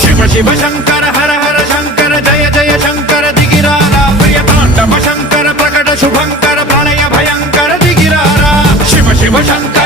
शिव शिव शंकर हर हर शंकर जय जय शंकर दिगिरारा प्रिय तांडव शंकर प्रकट शुभंकर प्रलय भयंकर दिगिरारा शिव शिव शंकर